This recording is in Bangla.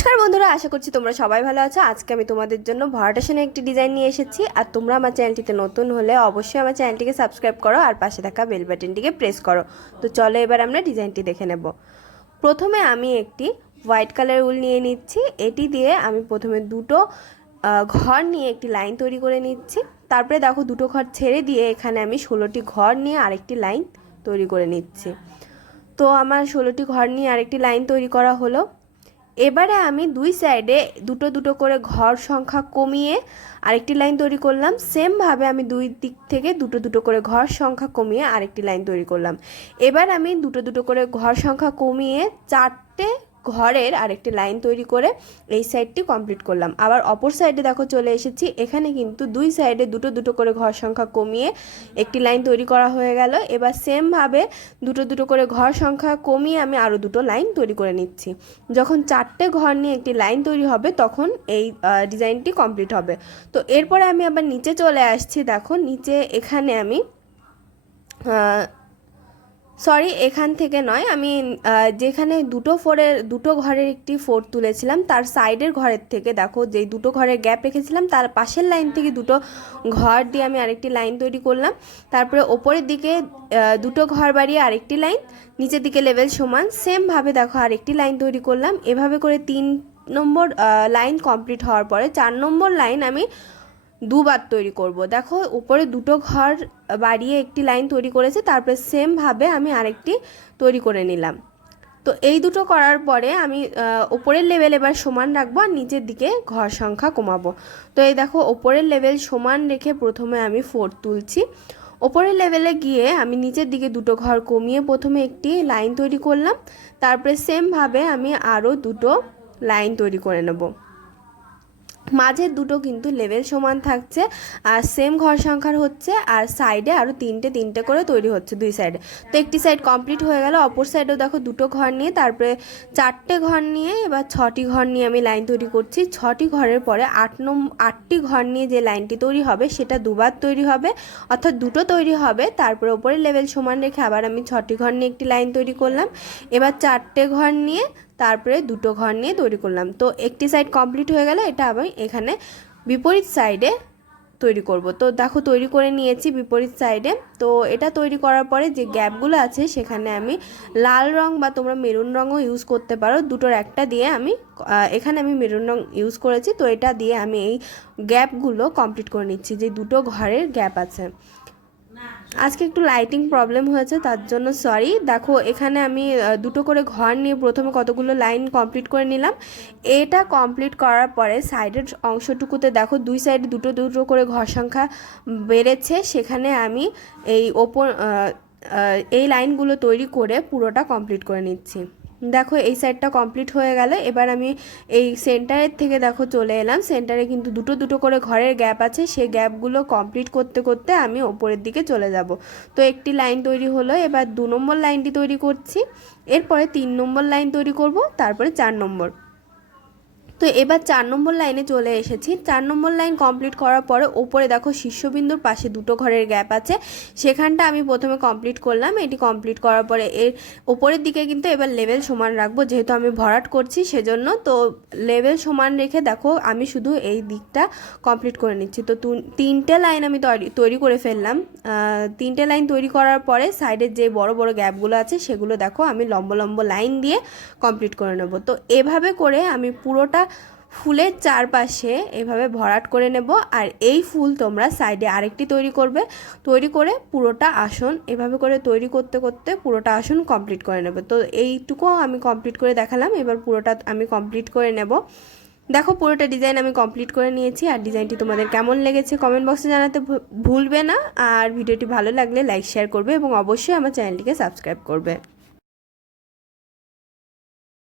নমস্কার বন্ধুরা, আশা করছি তোমরা সবাই ভালো আছো। আজকে আমি তোমাদের জন্য ভরাট আসনে একটি ডিজাইন নিয়ে এসেছি। আর তোমরা আমার চ্যানেলটিতে নতুন হলে অবশ্যই আমার চ্যানেলটিকে সাবস্ক্রাইব করো আর পাশে থাকা বেল বাটনটিকে প্রেস করো। তো চলো এবার আমরা ডিজাইনটি দেখে নেব। প্রথমে আমি একটি হোয়াইট কালার উল নিয়ে নিচ্ছি। এটি দিয়ে আমি প্রথমে দুটো ঘর নিয়ে একটি লাইন তৈরি করে নিচ্ছি। তারপরে দেখো দুটো ঘর ছেড়ে দিয়ে এখানে আমি 16টি ঘর নিয়ে আরেকটি লাইন তৈরি করে নিচ্ছি। তো আমার 16টি ঘর নিয়ে আরেকটি লাইন তৈরি করা হলো। এবারে আমি দুই সাইডে দুটো দুটো করে ঘর সংখ্যা কমিয়ে আরেকটি লাইন তৈরি করলাম। সেমভাবে আমি দুই দিক থেকে দুটো দুটো করে ঘর সংখ্যা কমিয়ে আরেকটি লাইন তৈরি করলাম। এবার আমি দুটো দুটো করে ঘর সংখ্যা কমিয়ে 4টে ঘরের আরেকটি লাইন তৈরি করে এই সাইডটি কমপ্লিট করলাম। আবার অপর সাইডে দেখো চলে এসেছি। এখানে কিন্তু দুই সাইডে দুটো দুটো করে ঘর সংখ্যা কমিয়ে একটি লাইন তৈরি করা হয়ে গেল। এবার সেমভাবে দুটো দুটো করে ঘর সংখ্যা কমিয়ে আমি আরও দুটো লাইন তৈরি করে নিচ্ছি। যখন 4টে ঘর নিয়ে একটি লাইন তৈরি হবে তখন এই ডিজাইনটি কমপ্লিট হবে। তো এরপরে আমি আবার নিচে চলে আসছি। দেখো নিচে এখানে আমি এখান থেকে নয়, আমি যেখানে দুটো ঘরের একটি ফোর তুলেছিলাম তার সাইডের ঘরের থেকে দেখো যেই দুটো ঘরের গ্যাপ রেখেছিলাম তার পাশের লাইন থেকে দুটো ঘর দিয়ে আমি আরেকটি লাইন তৈরি করলাম। তারপরে ওপরের দিকে দুটো ঘর বাড়িয়ে আরেকটি লাইন, নিচের দিকে লেভেল সমান সেমভাবে দেখো আরেকটি লাইন তৈরি করলাম। এভাবে করে 3 নম্বর লাইন কমপ্লিট হওয়ার পরে 4 নম্বর লাইন আমি দুবার তৈরি করব। দেখো উপরে দুটো ঘর বাড়িয়ে একটি লাইন তৈরি করেছে, তারপরে সেমভাবে আমি আরেকটি তৈরি করে নিলাম। তো এই দুটো করার পরে আমি উপরের লেভেল এবার সমান রাখবো আর নিচের দিকে ঘর সংখ্যা কমাবো। তো এই দেখো উপরের লেভেল সমান রেখে প্রথমে আমি 4 তুলছি। ওপরের লেভেলে গিয়ে আমি নিচের দিকে দুটো ঘর কমিয়ে প্রথমে একটি লাইন তৈরি করলাম। তারপরে সেমভাবে আমি আরও দুটো লাইন তৈরি করে নেব। মাঝের দুটো কিন্তু লেভেল সমান থাকছে আর সেম ঘর সংখ্যার হচ্ছে, আর সাইডে আরও তিনটে করে তৈরি হচ্ছে দুই সাইডে। তো একটি সাইড কমপ্লিট হয়ে গেল। অপর সাইডেও দেখো দুটো ঘর নিয়ে তারপরে 4টে ঘর নিয়ে এবার 6টি ঘর নিয়ে আমি লাইন তৈরি করছি। 6টি ঘরের পরে 8টি ঘর নিয়ে যে লাইনটি তৈরি হবে সেটা দুবার তৈরি হবে, অর্থাৎ দুটো তৈরি হবে। তারপরে ওপরের লেভেল সমান রেখে আবার আমি 6টি ঘর নিয়ে একটি লাইন তৈরি করলাম। এবার 4টে ঘর নিয়ে তারপরে দুটো ঘর নিয়ে তৈরি করলাম। তো একটি সাইড কমপ্লিট হয়ে গেল। এটা আমি এখানে বিপরীত সাইডে তৈরি করব। তো দেখো তৈরি করে নিয়েছি বিপরীত সাইডে। তো এটা তৈরি করার পরে যে গ্যাপগুলো আছে সেখানে আমি লাল রং বা তোমরা মেরুন রঙও ইউজ করতে পারো, দুটোর একটা দিয়ে আমি এখানে আমি মেরুন রং ইউজ করেছি। তো এটা দিয়ে আমি এই গ্যাপগুলো কমপ্লিট করে নিচ্ছি, যে দুটো ঘরের গ্যাপ আছে। আজকে একটু লাইটিং প্রবলেম হয়েছে তার জন্য সরি। দেখো এখানে আমি দুটো করে ঘর নিয়ে প্রথমে কতগুলো লাইন কমপ্লিট করে নিলাম। এটা কমপ্লিট করার পরে সাইডের অংশটুকুতে দেখো দুই সাইডে দুটো দুটো করে ঘর সংখ্যা বেড়েছে, সেখানে আমি এই লাইনগুলো তৈরি করে পুরোটা কমপ্লিট করে নিচ্ছি। দেখো এই সাইডটা কমপ্লিট হয়ে গেল। এবার আমি এই সেন্টারের থেকে দেখো চলে এলাম। সেন্টারে কিন্তু দুটো দুটো করে ঘরের গ্যাপ আছে, সেই গ্যাপগুলো কমপ্লিট করতে করতে আমি ওপরের দিকে চলে যাব। তো একটি লাইন তৈরি হলো। এবার 2 নম্বর লাইনটি তৈরি করছি, এরপরে 3 নম্বর লাইন তৈরি করব, তারপরে 4 নম্বর। তো এবার 4 নম্বর লাইনে চলে এসেছি। 4 নম্বর লাইন কমপ্লিট করার পরে ওপরে দেখো শীর্ষবিন্দুর পাশে দুটো ঘরের গ্যাপ আছে, সেখানটা আমি প্রথমে কমপ্লিট করলাম। এটি কমপ্লিট করার পরে এর ওপরের দিকে কিন্তু এবার লেভেল সমান রাখবো, যেহেতু আমি ভরাট করছি সেজন্য। তো লেভেল সমান রেখে দেখো আমি শুধু এই দিকটা কমপ্লিট করে নিচ্ছি। তো 3টে লাইন আমি তৈরি করে ফেললাম। 3টে লাইন তৈরি করার পরে সাইডের যে বড় বড় গ্যাপগুলো আছে সেগুলো দেখো আমি লম্ব লম্ব লাইন দিয়ে কমপ্লিট করে নেব। তো এভাবে করে আমি পুরোটা ফুলের চারপাশে এভাবে ভরাট করে নেব। আর এই ফুল তোমরা সাইডে আরেকটি তৈরি করে পুরোটা আসন এভাবে করে তৈরি করতে করতে পুরোটা আসন কমপ্লিট করে নেব। তো এইটুকুও আমি কমপ্লিট করে দেখালাম। এবার পুরোটা আমি কমপ্লিট করে নেব। দেখো পুরোটা ডিজাইন আমি কমপ্লিট করে নিয়েছি। আর ডিজাইনটি তোমাদের কেমন লেগেছে কমেন্ট বক্সে জানাতে ভুলবে না। আর ভিডিওটি ভালো লাগলে লাইক শেয়ার করবে এবং অবশ্যই আমার চ্যানেলটিকে সাবস্ক্রাইব করবে।